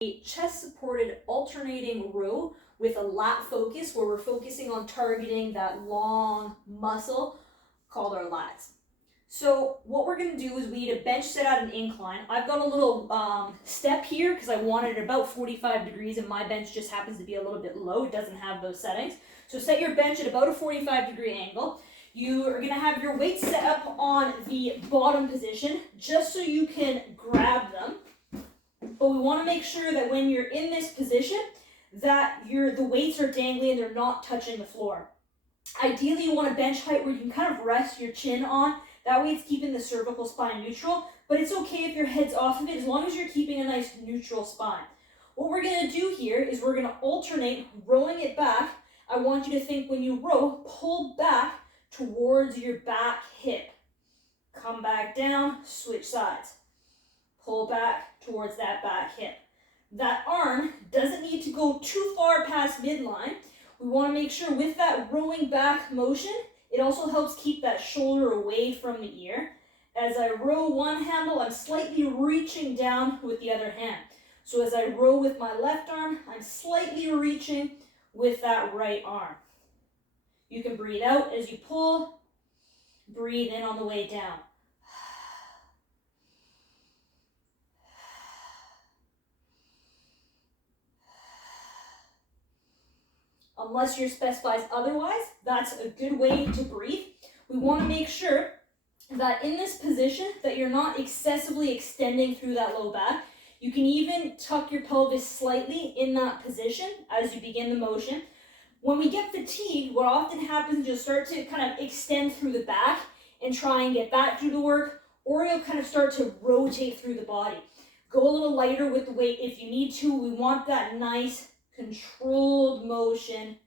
a chest-supported alternating row with a lat focus, where we're focusing on targeting that long muscle called our lats. So what we're going to do is we need a bench set at an incline. I've got a little step here because I want it at about 45 degrees and my bench just happens to be a little bit low. It doesn't have those settings. So set your bench at about a 45-degree angle. You are going to have your weights set up on the bottom position just so you can grab them. But we want to make sure that when you're in this position that the weights are dangling and they're not touching the floor. Ideally, you want a bench height where you can kind of rest your chin on. That way it's keeping the cervical spine neutral, but it's okay if your head's off of it as long as you're keeping a nice neutral spine. What we're going to do here is we're going to alternate rowing it back. I want you to think when you row, pull back towards your back hip. Come back down, switch sides. Pull back towards that back hip. That arm doesn't need to go too far past midline. We want to make sure with that rowing back motion, it also helps keep that shoulder away from the ear. As I row one handle, I'm slightly reaching down with the other hand. So as I row with my left arm, I'm slightly reaching with that right arm. You can breathe out as you pull, breathe in on the way down. Unless your specifies otherwise, that's a good way to breathe. We want to make sure that in this position that you're not excessively extending through that low back. You can even tuck your pelvis slightly in that position as you begin the motion. When we get fatigued, what often happens is you'll start to kind of extend through the back and try and get that through the work, or you'll kind of start to rotate through the body. Go a little lighter with the weight if you need to. We want that nice controlled motion